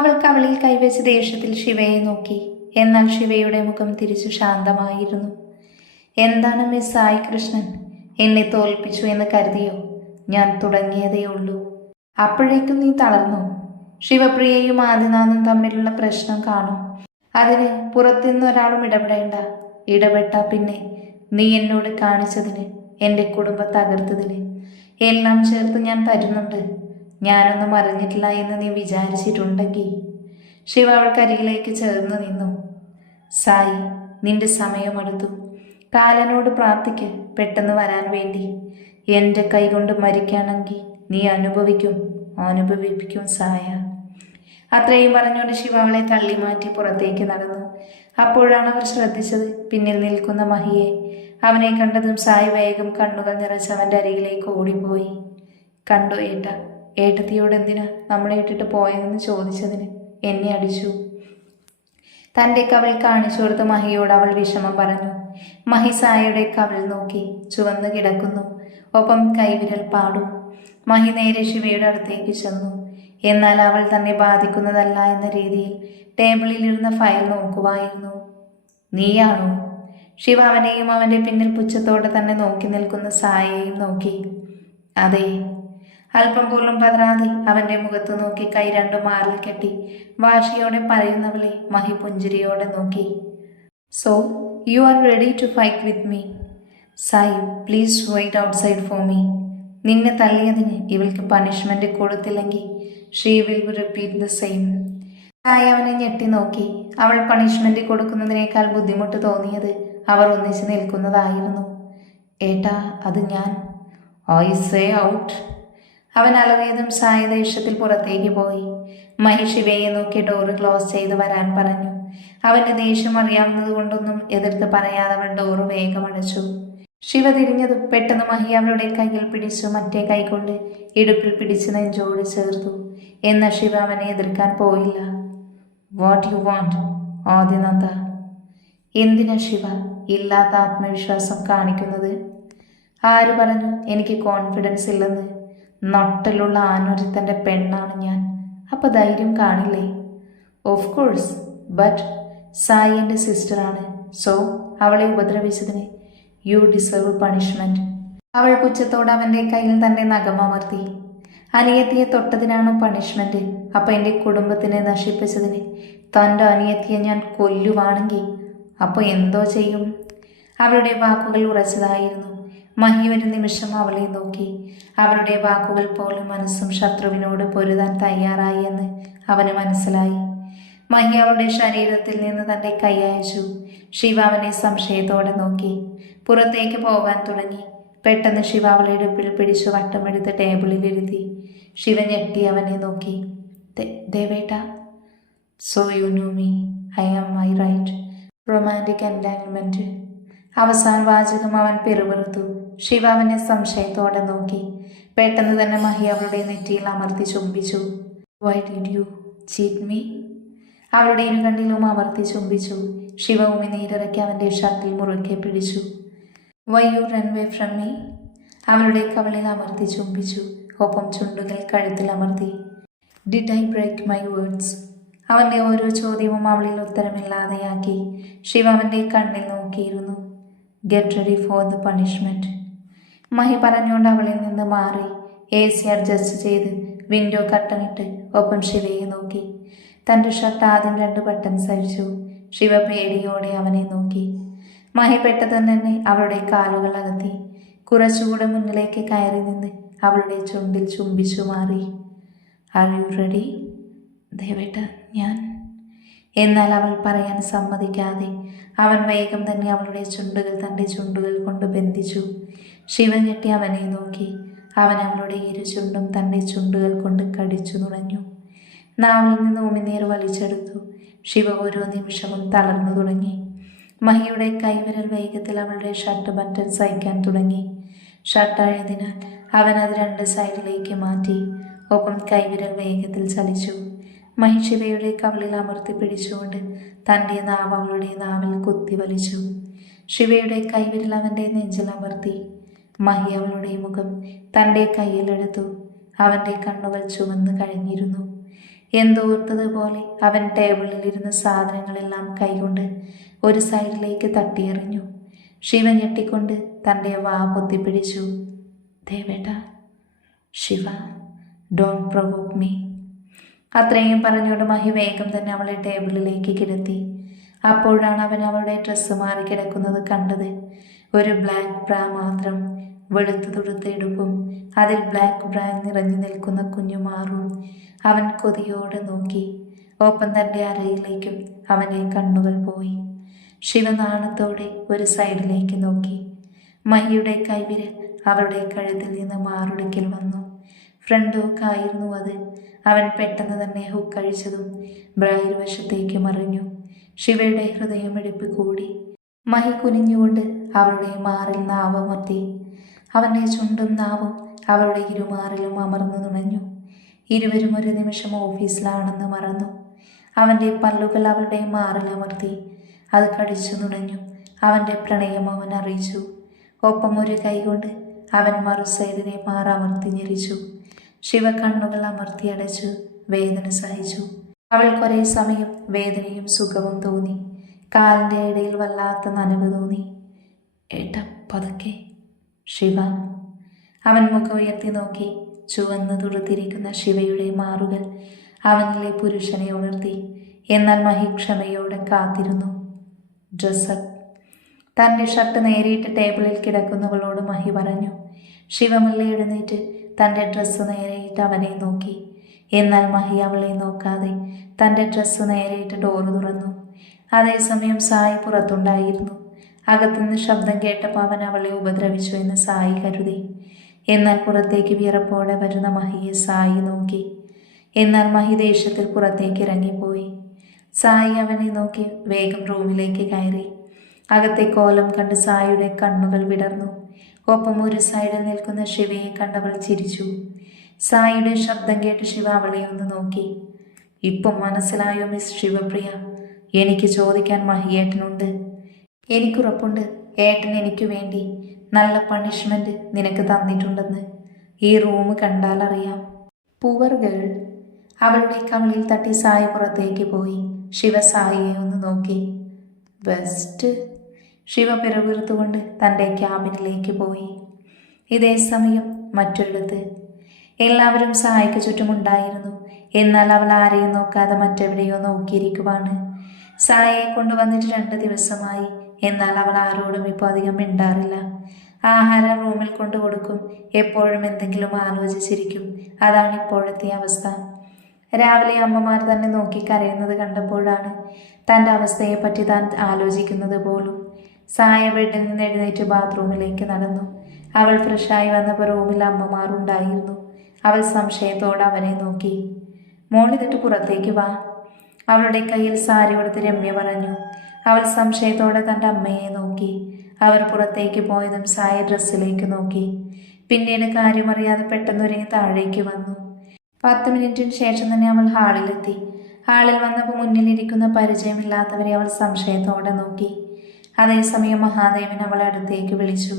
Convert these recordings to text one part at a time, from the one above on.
അവൾ കവളിൽ കൈവച്ച് ദേഷ്യത്തിൽ ശിവയെ നോക്കി. എന്നാൽ ശിവയുടെ മുഖം തിരിച്ചു ശാന്തമായിരുന്നു. എന്താണ് മിസ് സായി കൃഷ്ണൻ എന്നെ തോൽപ്പിച്ചു എന്ന് കരുതിയോ? ഞാൻ തുടങ്ങിയതേ ഉള്ളൂ. അപ്പോഴേക്കും നീ തളർന്നു. ശിവപ്രിയയും ആദിനാഥും തമ്മിലുള്ള പ്രശ്നം കാണും. അതിന് പുറത്തുനിന്ന് ഒരാളും ഇടപെടേണ്ട. ഇടപെട്ട പിന്നെ നീ എന്നോട് കാണിച്ചതിന് എന്റെ കുടുംബം തകർത്തതിന്. എല്ലാം ചേർത്ത് ഞാൻ തരുന്നുണ്ട്. ഞാനൊന്നും അറിഞ്ഞിട്ടില്ല എന്ന് നീ വിചാരിച്ചിട്ടുണ്ടെങ്കിൽ ശിവ അവൾക്കരികിലേക്ക് ചേർന്ന് നിന്നു. സായി നിന്റെ സമയമെടുത്തു. കാലനോട് പ്രാർത്ഥിക്ക് പെട്ടെന്ന് വരാൻ വേണ്ടി. എന്റെ കൈകൊണ്ട് മരിക്കാണെങ്കിൽ നീ അനുഭവിക്കും അനുഭവിപ്പിക്കും സായ. അത്രയും പറഞ്ഞുകൊണ്ട് ശിവ അവളെ തള്ളി മാറ്റി പുറത്തേക്ക് നടന്നു. അപ്പോഴാണ് അവർ ശ്രദ്ധിച്ചത് പിന്നിൽ നിൽക്കുന്ന മഹിയെ. അവനെ കണ്ടതും സായി വേഗം കണ്ണുകൾ നിറച്ച് അവന്റെ അരികിലേക്ക് ഓടിപ്പോയി. കണ്ടു ഏട്ട ഏട്ടത്തിയോട് എന്തിനാ നമ്മളെ ഇട്ടിട്ട് പോയതെന്ന് ചോദിച്ചതിന് എന്നെ അടിച്ചു. തന്റെ കവൾ കാണിച്ചു കൊടുത്ത മഹിയോട് അവൾ വിഷമം പറഞ്ഞു. മഹി സായയുടെ കവൾ നോക്കി ചുവന്നു കിടക്കുന്നു. ഒപ്പം കൈവിരൽ പാടും. മഹി നേരെ ശിവയുടെ അടുത്തേക്ക് ചെന്നു. എന്നാൽ അവൾ തന്നെ ബാധിക്കുന്നതല്ല എന്ന രീതിയിൽ ടേബിളിലിരുന്ന ഫയൽ നോക്കുവായിരുന്നു. നീയാണോ? ശിവ അവനെയും അവന്റെ പിന്നിൽ പുച്ഛത്തോടെ തന്നെ നോക്കി നിൽക്കുന്ന സായയെയും നോക്കി. അതെ അല്പം പോലും പതറാതെ അവന്റെ മുഖത്ത് നോക്കി കൈ രണ്ടും മാറിൽ കെട്ടി വാശിയോടെ പറയുന്നവളെ മഹി പുഞ്ചിരിയോടെ നോക്കി. So you are ready to fight with me Sai please wait outside for me നിന്നെ തള്ളിയതിന് ഇവൾക്ക് പണിഷ്മെന്റ് കൊടുത്തില്ലെങ്കിൽ she will repeat the same Sai അവനെ ഞെട്ടി നോക്കി. അവൾ പണിഷ്മെന്റ് കൊടുക്കുന്നതിനേക്കാൾ ബുദ്ധിമുട്ട് തോന്നിയത് അവർ ഒന്നിച്ച് നിൽക്കുന്നതായിരുന്നു. ഏട്ടാ അത് ഞാൻ. ഐ സേ ഔട്ട് അവൻ അലറിയതും സായി ദേഷ്യത്തിൽ പുറത്തേക്ക് പോയി. മഹിഷിവയെ നോക്കി ഡോറ് ക്ലോസ് ചെയ്ത് വരാൻ പറഞ്ഞു. അവന്റെ ദേഷ്യം അറിയാവുന്നത് കൊണ്ടൊന്നും എതിർത്ത് പറയാതെ അവൻ ഡോറ് വേഗം അടച്ചു. ശിവ തിരിഞ്ഞതും പെട്ടെന്ന് മഹി അവളുടെ കയ്യിൽ പിടിച്ചു മറ്റേ കൈകൊണ്ട് ഇടുപ്പിൽ പിടിച്ച് നെഞ്ചോട് ചേർത്തു. എന്ന ശിവ അവനെ എതിർക്കാൻ പോയില്ല. വാട്ട് യു വാണ്ട് ആദ്യനന്ദ എന്തിനാ ശിവ ഇല്ലാത്ത ആത്മവിശ്വാസം കാണിക്കുന്നത്? ആര് പറഞ്ഞു എനിക്ക് കോൺഫിഡൻസ് ഇല്ലെന്ന്? നട്ടലുള്ള ആനൊരുത്തന്റെ പെണ്ണാണ് ഞാൻ. അപ്പൊ ധൈര്യം കാണില്ലേ? ഓഫ് കോഴ്സ് ബട്ട് സായി എന്റെ സിസ്റ്ററാണ് സോ അവളെ ഉപദ്രവിച്ചതിന് യു ഡിസേർവ് പണിഷ്മെന്റ് അവൾ പുച്ഛത്തോടെ അവന്റെ കയ്യിൽ തന്റെ നഖമമർത്തി അനിയത്തിയെ തൊട്ടതിനാണോ പണിഷ്മെന്റ് അപ്പൊ എന്റെ കുടുംബത്തിനെ നശിപ്പിച്ചതിന് തന്റെ അനിയത്തിയെ ഞാൻ കൊല്ലുവാണെങ്കിൽ അപ്പോൾ എന്തോ ചെയ്യും? അവളുടെ വാക്കുകൾ ഉറച്ചതായിരുന്നു. മഹി ഒരു നിമിഷം അവളെ നോക്കി. അവളുടെ വാക്കുകൾ പോലും മനസ്സും ശത്രുവിനോട് പൊരുതാൻ തയ്യാറായി എന്ന് അവന് മനസ്സിലായി. മഹി അവളുടെ ശരീരത്തിൽ നിന്ന് തന്റെ കൈ അയച്ചു. ശിവ അവനെ സംശയത്തോടെ നോക്കി. പുറത്തേക്ക് പോകാൻ തുടങ്ങി. പെട്ടെന്ന് ശിവ അവളെ ഇടുപ്പിൽ പിടിച്ചു വട്ടമെടുത്ത് ടേബിളിൽ ഇരുത്തി. ശിവ ഞെട്ടി അവനെ നോക്കി. ദേവേട്ട so you know me I am my right romantic എന്റാങ്മെന്റ് അവസാന വാചകം അവൻ പിറുപിറുത്തു. ശിവ അവനെ സംശയത്തോടെ നോക്കി. പെട്ടെന്ന് തന്നെ മഹി അവളുടെ നെറ്റിയിൽ അമർത്തി ചുംബിച്ചു. Why did you cheat me അവളുടെ ഇരുകണ്ണിലും അമർത്തി ചുംബിച്ചു. ശിവ ഉമിനീരിറക്കി അവന്റെ ഷർട്ടിൽ മുറുക്കെ പിടിച്ചു. Why you run way from me അവളുടെ കവളിൽ അമർത്തി ചുംബിച്ചു. ഒപ്പം ചുണ്ടുകൾ കഴുത്തിൽ അമർത്തി. Did I break my words അവന്റെ ഓരോ ചോദ്യവും അവളിൽ ഉത്തരമില്ലാതെയാക്കി. ശിവ അവന്റെ കണ്ണിൽ നോക്കിയിരുന്നു. Get ready for the punishment Mahi പറഞ്ഞുകൊണ്ട് അവളിൽ നിന്ന് മാറി. എ സി അഡ്ജസ്റ്റ് ചെയ്ത് വിൻഡോ കട്ടനിട്ട് ഒപ്പം ശിവയെ നോക്കി. തന്റെ ഷർട്ട് ആദ്യം രണ്ട് ബട്ടൺ സഹിച്ചു. ശിവ പേടിയോടെ അവനെ നോക്കി. മഹി പെട്ടെന്ന് തന്നെ അവളുടെ കാലുകൾ അകത്തി. കുറച്ചുകൂടെ മുന്നിലേക്ക് കയറി നിന്ന് അവളുടെ ചുണ്ടിൽ ചുംബിച്ചു മാറി. ആർ യു റെഡി ദയവേട്ട ഞാൻ എന്നാൽ അവൾ പറയാൻ സമ്മതിക്കാതെ അവൻ വേഗം തന്നെ അവളുടെ ചുണ്ടുകൾ തന്റെ ചുണ്ടുകൾ കൊണ്ട് ബന്ധിച്ചു. ശിവൻ ഞെട്ടി അവനെ നോക്കി. അവൻ അവളുടെ ഇരു ചുണ്ടും തന്റെ ചുണ്ടുകൾ കൊണ്ട് കടിച്ചു നുണഞ്ഞു. നാവിൽ നിന്ന് ഉമിനീർ വലിച്ചെടുത്തു. ശിവ ഓരോ നിമിഷവും തളർന്നു തുടങ്ങി. മഹിയുടെ കൈവിരൽ വേഗത്തിൽ അവളുടെ ഷർട്ട് ബട്ടൺ സഹിക്കാൻ തുടങ്ങി. ഷർട്ട് ആയതിനാൽ അവൻ അത് രണ്ട് സൈഡിലേക്ക് മാറ്റി. ഒപ്പം കൈവിരൽ വേഗത്തിൽ ചലിച്ചു. മഹി ശിവയുടെ കവളിൽ അമർത്തി പിടിച്ചുകൊണ്ട് തന്റെ നാവ് അവളുടെ നാവിൽ കുത്തി വലിച്ചു. ശിവയുടെ കൈവിരൽ അവന്റെ നെഞ്ചിൽ അമർത്തി. മഹി അവളുടെ മുഖം തന്റെ കയ്യിലെടുത്തു അവന്റെ കണ്ണുകൾ ചുവന്നു കഴിഞ്ഞിരുന്നു എന്തോർത്തതുപോലെ അവൻ ടേബിളിലിരുന്ന സാധനങ്ങളെല്ലാം കൈകൊണ്ട് ഒരു സൈഡിലേക്ക് തട്ടിയെറിഞ്ഞു. ശിവ ഞെട്ടിക്കൊണ്ട് തന്റെ വാ പൊത്തിപ്പിടിച്ചു. ദേവേട്ട ശിവ ഡോണ്ട് പ്രൊവോക്ക് മീ അത്രയും പറഞ്ഞുകൊണ്ട് മഹി വേഗം തന്നെ അവളെ ടേബിളിലേക്ക് കിടത്തി. അപ്പോഴാണ് അവൻ അവളുടെ ഡ്രസ്സ് മാറി കിടക്കുന്നത് കണ്ടത്. ഒരു ബ്ലാക്ക് ബ്രാ മാത്രം വെളുത്തു തുടുത്ത ഇടുപ്പും അതിൽ ബ്ലാക്ക് ബ്രാ നിറഞ്ഞു നിൽക്കുന്ന കുഞ്ഞു മാറും അവൻ കൊതിയോടെ നോക്കി. ഒപ്പം തന്റെ അരയിലേക്കും അവന്റെ കണ്ണുകൾ പോയി. ശിവനാണത്തോടെ ഒരു സൈഡിലേക്ക് നോക്കി. മഹിയുടെ കൈവിരൽ അവളുടെ കഴുത്തിൽ നിന്ന് മാറൊടുക്കിൽ വന്നു. ഫ്രണ്ടോക്കായിരുന്നു അത്. അവൻ പെട്ടെന്ന് തന്നെ ഹുക്കഴിച്ചതും കഴിച്ചതും വശത്തേക്ക് മറിഞ്ഞു. ശിവയുടെ ഹൃദയമെടുപ്പ് കൂടി. മഹി കുനിഞ്ഞുകൊണ്ട് അവളുടെ മാറിൽ നാവമർത്തി അവന്റെ ചുണ്ടും നാവും അവളുടെ ഇരുമാറിലും അമർന്നു നുണഞ്ഞു. ഇരുവരും ഒരു നിമിഷം ഓഫീസിലാണെന്ന് മറന്നു. അവന്റെ പല്ലുകൾ അവളുടെ മാറിൽ അമർത്തി. അത് കടിച്ചു നുണഞ്ഞു. അവന്റെ പ്രണയം അവൻ അറിയിച്ചു. ഒപ്പം ഒരു കൈകൊണ്ട് അവൻ മറുസൈഡിനെ മാറമർത്തി ഞെരിച്ചു. ശിവ കണ്ണുകൾ അമർത്തി അടച്ചു വേദന സഹിച്ചു. അവൾ കുറേ സമയം വേദനയും സുഖവും തോന്നി. കാലിന്റെ ഇടയിൽ വല്ലാത്ത നനവ് തോന്നി. ഏട്ട പതുക്കെ. ശിവ. അവൻ മുഖം ഉയർത്തി നോക്കി. ചുവന്ന് തുടുത്തിരിക്കുന്ന ശിവയുടെ മാറുകൾ അവനിലെ പുരുഷനെ ഉണർത്തി. എന്നാൽ മഹി ക്ഷമയോടെ കാത്തിരുന്നു. ഡ്രസ്സപ്പ് തന്റെ ഷർട്ട് നേരിട്ട് ടേബിളിൽ കിടക്കുന്നവളോട് മഹി പറഞ്ഞു. ശിവമല്ല എഴുന്നേറ്റ് തന്റെ ഡ്രസ്സ് നേരെയിട്ട് അവനെ നോക്കി. എന്നാൽ മഹി അവളെ നോക്കാതെ തന്റെ ഡ്രസ്സ് നേരെയിട്ട് ഡോറ് തുറന്നു. അതേസമയം സായി പുറത്തുണ്ടായിരുന്നു. അകത്തുനിന്ന് ശബ്ദം കേട്ടപ്പോൾ അവൻ അവളെ ഉപദ്രവിച്ചു എന്ന് സായി കരുതി. എന്നാൽ പുറത്തേക്ക് വിയറപ്പോടെ വരുന്ന മഹിയെ സായി നോക്കി. എന്നാൽ മഹി ദേഷ്യത്തിൽ പുറത്തേക്ക് ഇറങ്ങിപ്പോയി. സായി അവനെ നോക്കി വേഗം റൂമിലേക്ക് കയറി. അകത്തെ കോലം കണ്ട് സായിയുടെ കണ്ണുകൾ വിടർന്നു. ഒപ്പം ഒരു സൈഡിൽ നിൽക്കുന്ന ശിവയെ കണ്ടവൾ ചിരിച്ചു. സായിയുടെ ശബ്ദം കേട്ട് ശിവ അവളെ ഒന്ന് നോക്കി. ഇപ്പം മനസ്സിലായോ മിസ് ശിവപ്രിയ? എനിക്ക് ചോദിക്കാൻ മഹിയേട്ടനുണ്ട്. എനിക്കുറപ്പുണ്ട്. ഏട്ടൻ എനിക്ക് വേണ്ടി നല്ല പണിഷ്മെന്റ് നിനക്ക് തന്നിട്ടുണ്ടെന്ന്. ഈ റൂം കണ്ടാൽ അറിയാം പൂവർ ഗേൾ അവളുടെ കവിളിൽ തട്ടി സായി പുറത്തേക്ക് പോയി. ശിവ സായിയെ ഒന്ന് നോക്കി. ബെസ്റ്റ് ശിവ പിറവിറുത്തുകൊണ്ട് തന്റെ ക്യാബിനിലേക്ക് പോയി. ഇതേ സമയം മറ്റൊരിടത്ത് എല്ലാവരും സായിക്ക് ചുറ്റുമുണ്ടായിരുന്നു. എന്നാൽ അവൾ ആരെയും നോക്കാതെ മറ്റെവിടെയോ നോക്കിയിരിക്കുവാണ്. സായയെ കൊണ്ടുവന്നിട്ട് രണ്ട് ദിവസമായി. എന്നാൽ അവൾ ആരോടും ഇപ്പോൾ അധികം മിണ്ടാറില്ല. ആഹാരം റൂമിൽ കൊണ്ടു കൊടുക്കും. എപ്പോഴും എന്തെങ്കിലും ആലോചിച്ചിരിക്കും. അതാണ് ഇപ്പോഴത്തെ അവസ്ഥ. രാവിലെ അമ്മമാർ തന്നെ നോക്കി കരയുന്നത് കണ്ടപ്പോഴാണ് തന്റെ അവസ്ഥയെപ്പറ്റി താൻ ആലോചിക്കുന്നത് പോലും. സായ ബെഡിൽ നിന്ന് എഴുന്നേറ്റ് ബാത്റൂമിലേക്ക് നടന്നു. അവൾ ഫ്രഷായി വന്നപ്പോൾ റൂമിൽ അമ്മമാരുണ്ടായിരുന്നു. അവൾ സംശയത്തോടെ അവനെ നോക്കി. മോളിതിട്ട് പുറത്തേക്ക് വാ. അവളുടെ കയ്യിൽ സാരി കൊടുത്ത് രമ്യ പറഞ്ഞു. അവൾ സംശയത്തോടെ തന്റെ അമ്മയെ നോക്കി. അവർ പുറത്തേക്ക് പോയതും സായ ഡ്രസ്സിലേക്ക് നോക്കി. പിന്നീട് കാര്യമറിയാതെ പെട്ടെന്ന് ഒരുങ്ങി താഴേക്ക് വന്നു. പത്ത് മിനിറ്റിന് ശേഷം തന്നെ അവൾ ഹാളിലെത്തി. ഹാളിൽ വന്നപ്പോൾ മുന്നിലിരിക്കുന്ന പരിചയമില്ലാത്തവരെ അവൾ സംശയത്തോടെ നോക്കി. അതേസമയം മഹാദേവൻ അവളെ അടുത്തേക്ക് വിളിച്ചു.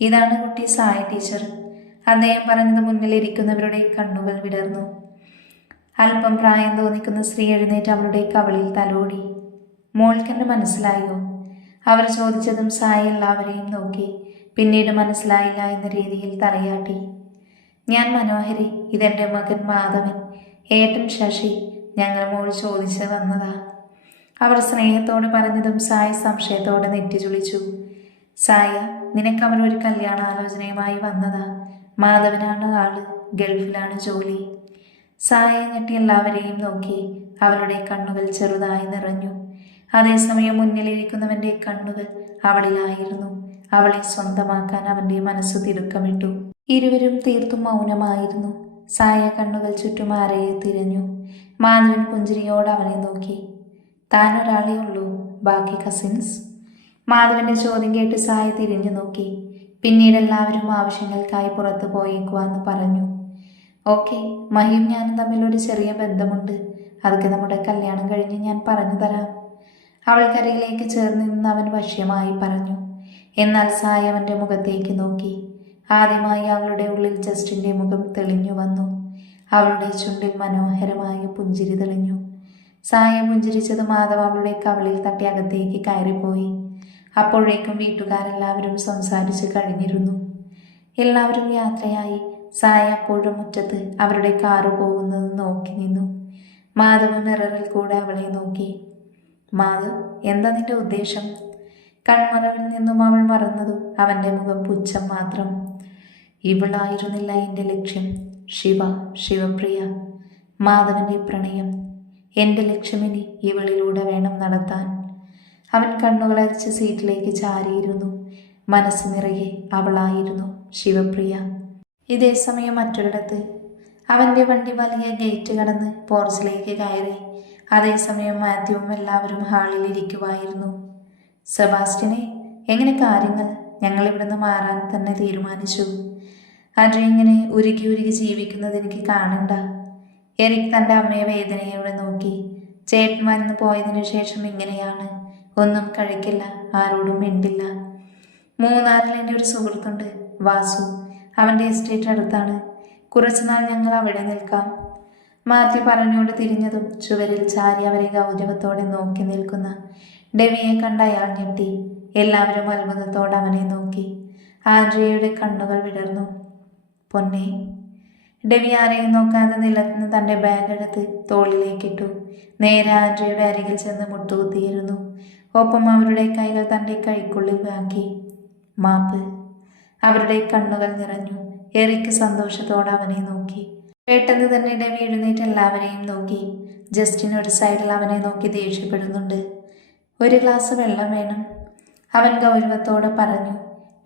ഇതാണ് കുട്ടി സായ ടീച്ചർ. അദ്ദേഹം പറഞ്ഞത് മുന്നിലിരിക്കുന്നവരുടെ കണ്ണുകൾ വിടർന്നു. അല്പം പ്രായം തോന്നിക്കുന്ന സ്ത്രീ എഴുന്നേറ്റ് അവളുടെ കവളിൽ തലോടി. മോൾക്കെന്നെ മനസ്സിലായോ? അവർ ചോദിച്ചതും സായ എല്ലാവരെയും നോക്കി. പിന്നീട് മനസ്സിലായില്ല എന്ന രീതിയിൽ തലയാട്ടി. ഞാൻ മനോഹരി. ഇതെന്റെ മകൻ മാധവൻ. ഏട്ടൻ ശശി. ഞങ്ങൾ മോൾ ചോദിച്ച് വന്നതാ. അവർ സ്നേഹത്തോടെ പറഞ്ഞതും സായ സംശയത്തോടെ നെറ്റി ചുളിച്ചു സായ നിനക്ക് അവർ ഒരു കല്യാണ ആലോചനയുമായി വന്നതാ. മാധവനാണ് ആൾ ഗൾഫിലാണ് ജോലി. സായ ഞെട്ടി എല്ലാവരെയും നോക്കി അവളുടെ കണ്ണുകൾ ചെറുതായി നിറഞ്ഞു. അതേസമയം മുന്നിലിരിക്കുന്നവന്റെ കണ്ണുകൾ അവളിലായിരുന്നു. അവളെ സ്വന്തമാക്കാൻ അവന്റെ മനസ്സ് തിടുക്കമിട്ടു. ഇരുവരും തീർത്തും മൗനമായിരുന്നു. സായ കണ്ണുകൾ ചുറ്റും ആരെയും തിരഞ്ഞു. മാധവൻ പുഞ്ചിരിയോട് അവനെ നോക്കി. താൻ ഒരാളേ ഉള്ളൂ ബാക്കി കസിൻസ് മാധവന്റെ ചോദ്യം കേട്ട് സായ തിരിഞ്ഞു നോക്കി. പിന്നീട് എല്ലാവരും ആവശ്യങ്ങൾക്കായി പുറത്തു പോയേക്കുവാന്ന് പറഞ്ഞു. ഓക്കെ മഹിയും ഞാനും തമ്മിൽ ഒരു ചെറിയ ബന്ധമുണ്ട്. അതൊക്കെ നമ്മുടെ കല്യാണം കഴിഞ്ഞ് ഞാൻ പറഞ്ഞു തരാം. അവൾക്കരയിലേക്ക് ചേർന്ന് നിന്ന് അവൻ വശ്യമായി പറഞ്ഞു. എന്നാൽ സായ അവന്റെ മുഖത്തേക്ക് നോക്കി. ആദ്യമായി അവളുടെ ഉള്ളിൽ ജസ്റ്റിന്റെ മുഖം തെളിഞ്ഞു വന്നു. അവളുടെ ചുണ്ടിൽ മനോഹരമായ പുഞ്ചിരി തെളിഞ്ഞു. സായ പുഞ്ചിരിച്ചത് മാധവ് അവളുടെ കവളിൽ തട്ടി അകത്തേക്ക് കയറിപ്പോയി. അപ്പോഴേക്കും വീട്ടുകാരെല്ലാവരും സംസാരിച്ച് കഴിഞ്ഞിരുന്നു. എല്ലാവരും യാത്രയായി. സായ അപ്പോഴും മുറ്റത്ത് അവരുടെ കാറ് പോകുന്നത് നോക്കി നിന്നു. മാധവ് മിററിൽ കൂടെ അവളെ നോക്കി. മാധവ് എന്താ നിന്റെ ഉദ്ദേശം? കൺമറവിൽ നിന്നും അവൾ മറന്നതും അവന്റെ മുഖം പുച്ഛം മാത്രം. ഇവളായിരുന്നില്ല എന്റെ ലക്ഷ്യം. ശിവ ശിവപ്രിയ. മാധവന്റെ പ്രണയം. എന്റെ ലക്ഷ്യമിനി ഇവളിലൂടെ വേണം നടത്താൻ. അവൻ കണ്ണുകളരച്ച് സീറ്റിലേക്ക് ചാരിയിരുന്നു. മനസ്സ് നിറയെ അവളായിരുന്നു ശിവപ്രിയ. ഇതേ സമയം മറ്റൊരിടത്ത് അവന്റെ വണ്ടി വലിയ ഗേറ്റ് കടന്ന് പോർച്ചിലേക്ക് കയറി. അതേസമയം മാത്യുവും എല്ലാവരും ഹാളിൽ ഇരിക്കുമായിരുന്നു സെബാസ്റ്റിനെ എങ്ങനെ കാര്യങ്ങൾ? ഞങ്ങൾ ഇവിടുന്ന് മാറാൻ തന്നെ തീരുമാനിച്ചു. അജയ് ഇങ്ങനെ ഉരുകി ഉരുകി ജീവിക്കുന്നത് എനിക്ക് കാണണ്ട. എറിക് തന്റെ അമ്മയെ വേദനയോടെ നോക്കി. ചേട്ടൻ വന്ന് പോയതിനു ശേഷം ഇങ്ങനെയാണ്. ഒന്നും കഴിക്കില്ല ആരോടും മിണ്ടില്ല. മൂന്നാറിൽ എന്റെ ഒരു സുഹൃത്തുണ്ട് വാസു. അവന്റെ എസ്റ്റേറ്റ് അടുത്താണ്. കുറച്ചുനാൾ ഞങ്ങൾ അവിടെ നിൽക്കാം. മാത്യു പറഞ്ഞുകൊണ്ട് തിരിഞ്ഞതും ചുവരിൽ ചാരി അവരെ ഗൗരവത്തോടെ നോക്കി നിൽക്കുന്ന ഡെവിയെ കണ്ട അയാൾ ഞെട്ടി. എല്ലാവരും അത്ഭുതത്തോടെ അവനെ നോക്കി. ആൻഡ്രിയയുടെ കണ്ണുകൾ വിടർന്നു. പൊന്നെ ഡെവി ആരെയും നോക്കാതെ നിലത്തുനിന്ന് തന്റെ ബാഗ് എടുത്ത് തോളിലേക്കിട്ടു നേരെ ആൻഡ്രയുടെ അരികിൽ ചെന്ന് മുട്ടുകുത്തിയിരുന്നു. ഒപ്പം അവരുടെ കൈകൾ തന്റെ കൈക്കുള്ളിൽ വാങ്ങി. മാപ്പ്. അവരുടെ കണ്ണുകൾ നിറഞ്ഞു. എറിക്ക് സന്തോഷത്തോടെ അവനെ നോക്കി. പെട്ടെന്ന് തന്നെ ഡെവി എഴുന്നേറ്റ് എല്ലാവരെയും നോക്കി. ജസ്റ്റിൻ ഒരു സൈഡിൽ അവനെ നോക്കി ദേഷ്യപ്പെടുന്നുണ്ട്. ഒരു ഗ്ലാസ് വെള്ളം വേണം. അവൻ ഗൗരവത്തോടെ പറഞ്ഞു.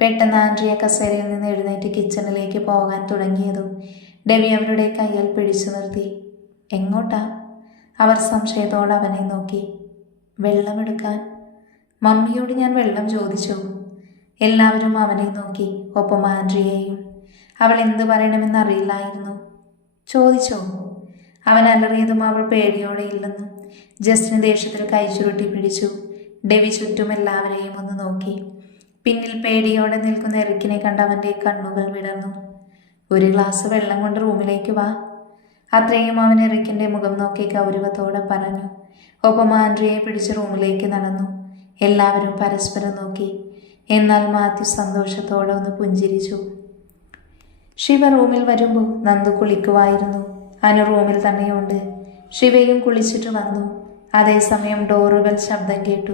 പെട്ടെന്ന് ആൻഡ്രിയ കസേരയിൽ നിന്ന് എഴുന്നേറ്റ് കിച്ചണിലേക്ക് പോകാൻ തുടങ്ങിയതും ഡെവി അവരുടെ കയ്യിൽ പിടിച്ചു നിർത്തി. എങ്ങോട്ടാ? അവർ സംശയത്തോടെ അവനെ നോക്കി. വെള്ളമെടുക്കാൻ. മമ്മിയോട് ഞാൻ വെള്ളം ചോദിച്ചു. എല്ലാവരും അവനെ നോക്കി ഒപ്പം ആൻഡ്രിയയും. അവൾ എന്തു പറയണമെന്ന് അറിയില്ലായിരുന്നു ചോദിച്ചോ? അവൻ അലറിയതും അവൾ പേടിയോടെ ഇല്ലെന്നും ജസ്റ്റിന് ദേഷ്യത്തിൽ കൈ ചുരുട്ടി പിടിച്ചു. ഡെവി ചുറ്റും എല്ലാവരെയും ഒന്ന് നോക്കി. പിന്നിൽ പേടിയോടെ നിൽക്കുന്ന എറിക്കിനെ കണ്ട അവന്റെ കണ്ണുകൾ വിടർന്നു. ഒരു ഗ്ലാസ് വെള്ളം കൊണ്ട് റൂമിലേക്ക് വാ. അത്രയും അവൻ എറിക്കിന്റെ മുഖം നോക്കി ഗൗരവത്തോടെ പറഞ്ഞു. ഒപ്പം ആൻഡ്രിയെ പിടിച്ച് റൂമിലേക്ക് നടന്നു. എല്ലാവരും പരസ്പരം നോക്കി. എന്നാൽ മാത്യു സന്തോഷത്തോടെ ഒന്ന് പുഞ്ചിരിച്ചു. ശിവ റൂമിൽ വരുമ്പോൾ നന്ദു കുളിക്കുമായിരുന്നു അനു റൂമിൽ തന്നെയുണ്ട്. ശിവയും കുളിച്ചിട്ട് വന്നു. അതേസമയം ഡോറുകൾ ശബ്ദം കേട്ടു.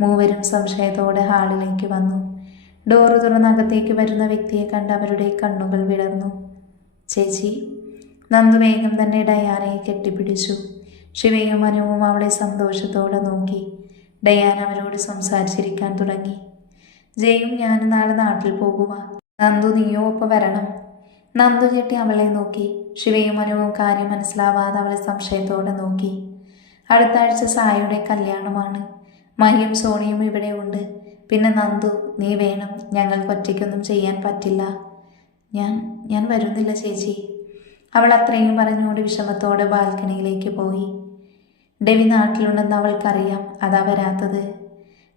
മൂവരും സംശയത്തോടെ ഹാളിലേക്ക് വന്നു. ഡോറ് തുറന്നകത്തേക്ക് വരുന്ന വ്യക്തിയെ കണ്ട് അവരുടെ കണ്ണുകൾ വിളർന്നു. ചേച്ചി നന്ദു വേഗം തന്നെ ഡയാനയെ കെട്ടിപ്പിടിച്ചു. ശിവയും മനുവും അവളെ സന്തോഷത്തോടെ നോക്കി. ഡയാൻ അവരോട് സംസാരിച്ചിരിക്കാൻ തുടങ്ങി. ജയും ഞാനും നാളെ നാട്ടിൽ പോകുക നന്ദു നീയോ ഒപ്പം വരണം നന്ദു ചെട്ടി അവളെ നോക്കി. ശിവയും മനുവും കാര്യം മനസ്സിലാവാതെ അവളെ സംശയത്തോടെ നോക്കി. അടുത്ത ആഴ്ച സായയുടെ കല്യാണമാണ്. മഹിയും സോണിയും ഇവിടെ ഉണ്ട്. പിന്നെ നന്ദു നീ വേണം. ഞങ്ങൾക്ക് ഒറ്റയ്ക്കൊന്നും ചെയ്യാൻ പറ്റില്ല. ഞാൻ ഞാൻ വരുന്നില്ല ചേച്ചി. അവൾ അത്രയും പറഞ്ഞുകൊണ്ട് വിഷമത്തോടെ ബാൽക്കണിയിലേക്ക് പോയി. ഡെവി നാട്ടിലുണ്ടെന്ന് അവൾക്കറിയാം. അതാ വരാത്തത്.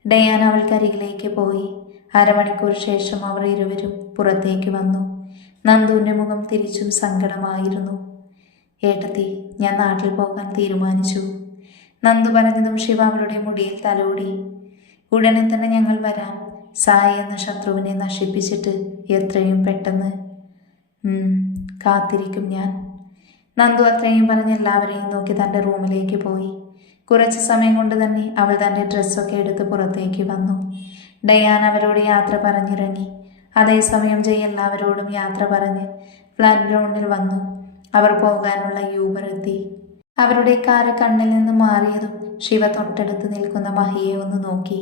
ഡയാൻ അവൾക്കരികിലേക്ക് പോയി. അരമണിക്കൂർ ശേഷം അവർ ഇരുവരും പുറത്തേക്ക് വന്നു. നന്ദുവിന്റെ മുഖം തിരിച്ചും സങ്കടമായിരുന്നു. ഏട്ടത്തി ഞാൻ നാട്ടിൽ പോകാൻ തീരുമാനിച്ചു. നന്ദു പറഞ്ഞതും ശിവ അവളുടെ മുടിയിൽ തലോടി. ഉടനെ തന്നെ ഞങ്ങൾ വരാം. സായി എന്ന ശത്രുവിനെ നശിപ്പിച്ചിട്ട് എത്രയും പെട്ടെന്ന്. കാത്തിരിക്കും ഞാൻ. നന്ദു അത്രയും പറഞ്ഞ് എല്ലാവരെയും നോക്കി തന്റെ റൂമിലേക്ക് പോയി. കുറച്ച് സമയം കൊണ്ട് തന്നെ അവൾ തന്റെ ഡ്രസ്സൊക്കെ എടുത്ത് പുറത്തേക്ക് വന്നു. ഡയാൻ അവരോട് യാത്ര പറഞ്ഞിറങ്ങി. അതേസമയം ജയ് എല്ലാവരോടും യാത്ര പറഞ്ഞ് ഫ്ലാറ്റ് ഗ്രൗണ്ടിൽ വന്നു. അവർ പോകാനുള്ള യൂബർ എത്തി അവരുടെ കാറ് കണ്ണിൽ നിന്ന് മാറിയതും ശിവ തൊട്ടടുത്ത് നിൽക്കുന്ന മഹിയെ ഒന്ന് നോക്കി.